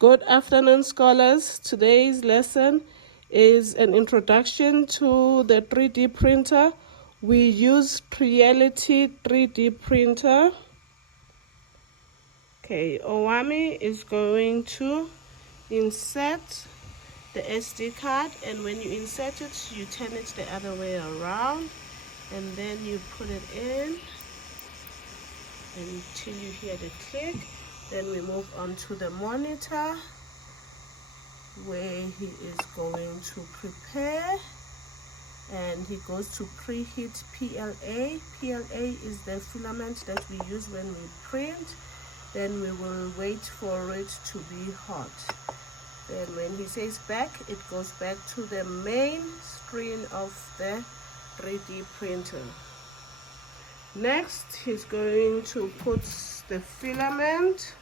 Good afternoon, scholars. Today's lesson is an introduction to the 3D printer. We use Reality 3D printer. Okay, Owami is going to insert the SD card, and when you insert it, you turn it the other way around, and then you put it in until you hear the click. Then we move on to the monitor where he is going to prepare, and he goes to preheat PLA. PLA is the filament that we use when we print. Then we will wait for it to be hot. Then when he says back, it goes back to the main screen of the 3D printer. Next, he's going to put the filament.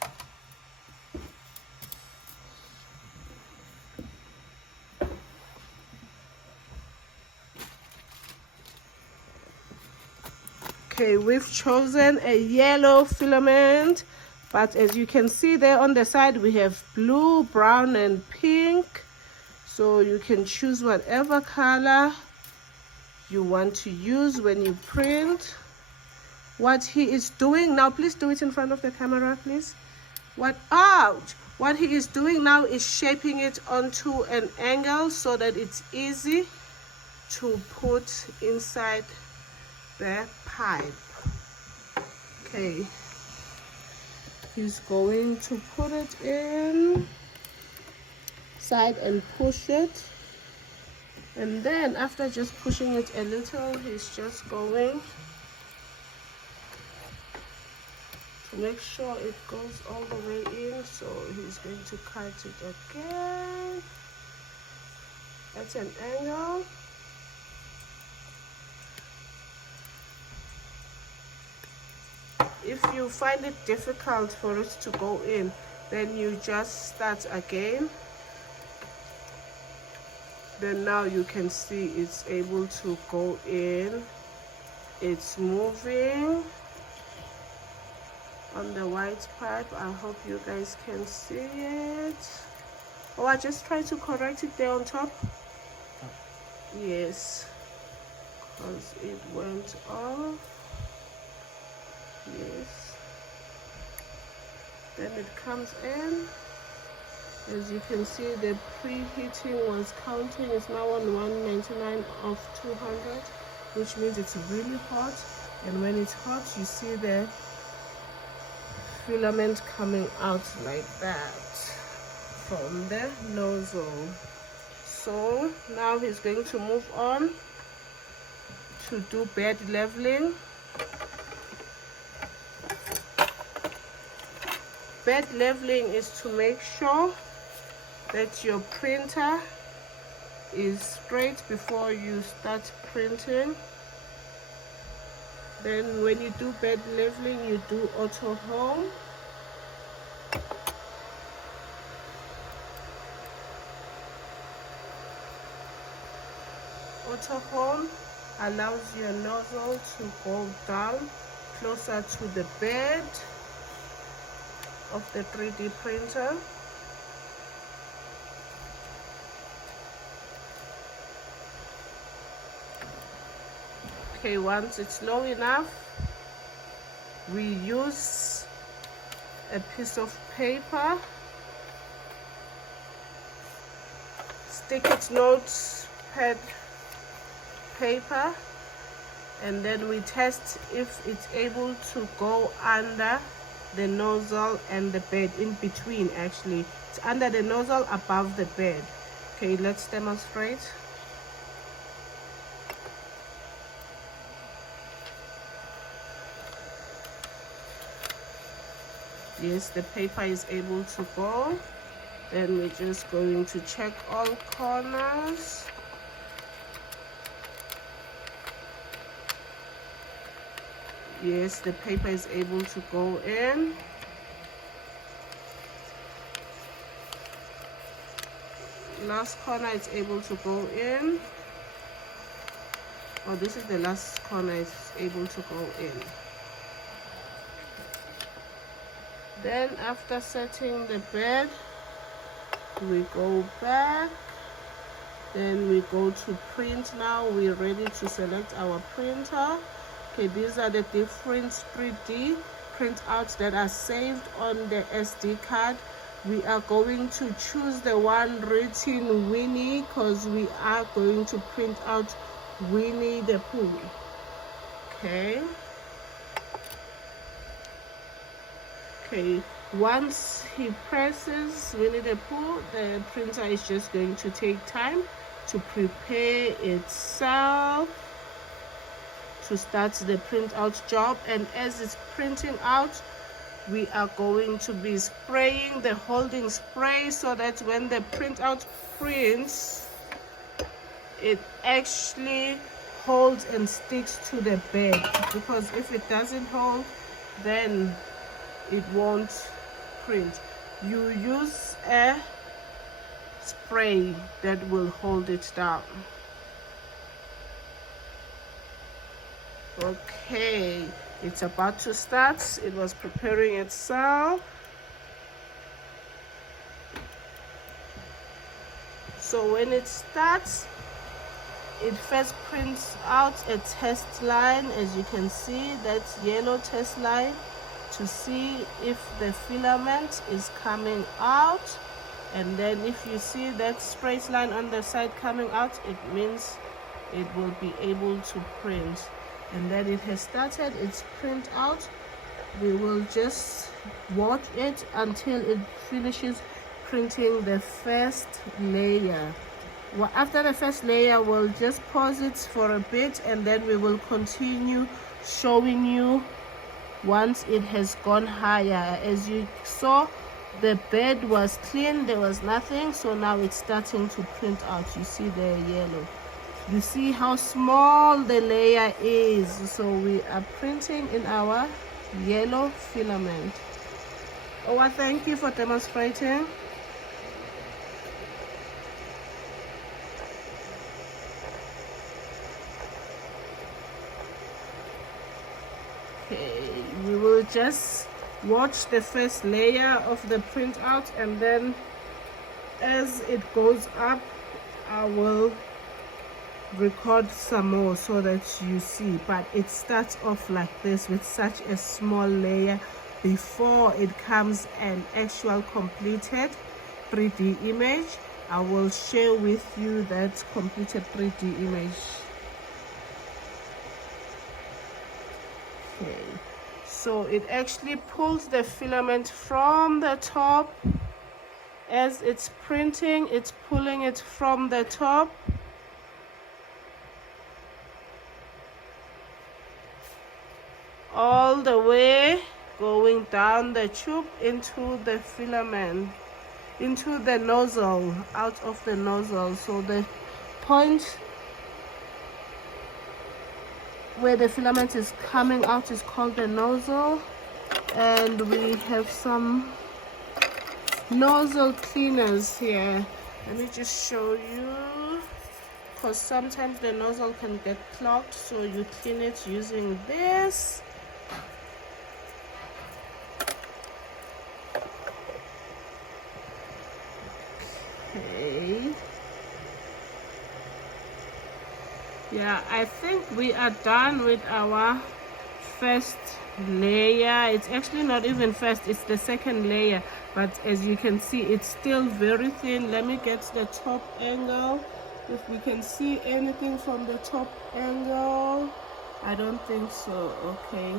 Okay, we've chosen a yellow filament, but as you can see there on the side, we have blue, brown, and pink. So you can choose whatever color you want to use when you print. What he is doing now, please do it in front of the camera, please. What he is doing now is shaping it onto an angle so that it's easy to put inside the pipe. Okay, he's going to put it in side and push it, and then after just pushing it a little, he's just going to make sure it goes all the way in. So he's going to cut it again at an angle. If you find it difficult for it to go in, then you just start again. Then now you can see it's able to go in. It's moving on the white pipe. I hope you guys can see it. Oh, I just tried to correct it there on top. Yes, because it went off. Yes, then it comes in. As you can see, the preheating was counting. It's now on 199 of 200, which means it's really hot. And when it's hot, you see the filament coming out like that from the nozzle. So now he's going to move on to do bed leveling. Bed leveling is to make sure that your printer is straight before you start printing. Then when you do bed leveling, you do auto home. Auto home allows your nozzle to go down closer to the bed of the 3D printer. Okay, once it's low enough, we use a piece of paper, stick-it notepad paper, and then we test if it's able to go under the nozzle and the bed, in between. Actually, it's under the nozzle, above the bed. Okay, let's demonstrate. Yes, the paper is able to go. Then we're just going to check all corners. Yes, the paper is able to go in. Last corner is able to go in. Oh, this is the last corner, it's able to go in. Then after setting the bed, We go back, then we go to print. Now we're ready to select our printer. Okay, these are the different 3D printouts that are saved on the SD card. We are going to choose the one written Winnie because we are going to print out Winnie the Pooh. Okay. Okay, once he presses Winnie the Pooh, the printer is just going to take time to prepare itself to start the printout job. And as it's printing out, we are going to be spraying the holding spray so that when the printout prints, it actually holds and sticks to the bed, because if it doesn't hold, then it won't print. You use a spray that will hold it down. Okay, it's about to start. It was preparing itself. So when it starts, it first prints out a test line. As you can see, that's yellow test line, to see if the filament is coming out. And then if you see that straight line on the side coming out, it means it will be able to print. And then it has started its print out. We will just watch it until it finishes printing the first layer. Well, after the first layer, we'll just pause it for a bit, and then we will continue showing you once it has gone higher. As you saw, the bed was clean, there was nothing, so now it's starting to print out. You see the yellow, you see how small the layer is. So we are printing in our yellow filament. Oh, I thank you for demonstrating. Okay, we will just watch the first layer of the printout, and then as it goes up, I will record some more so that you see. But it starts off like this with such a small layer before it comes an actual completed 3D image. I will share with you that completed 3D image. Okay, so it actually pulls the filament from the top. As it's printing, it's pulling it from the top. All the way going down the tube into the filament, into the nozzle, out of the nozzle. So the point where the filament is coming out is called the nozzle. And we have some nozzle cleaners here. Let me just show you, because sometimes the nozzle can get clogged, so you clean it using this. Okay, yeah, I think we are done with our first layer. It's actually not even first, it's the second layer, but as you can see, it's still very thin. Let me get the top angle, if we can see anything from the top angle. I don't think so. Okay,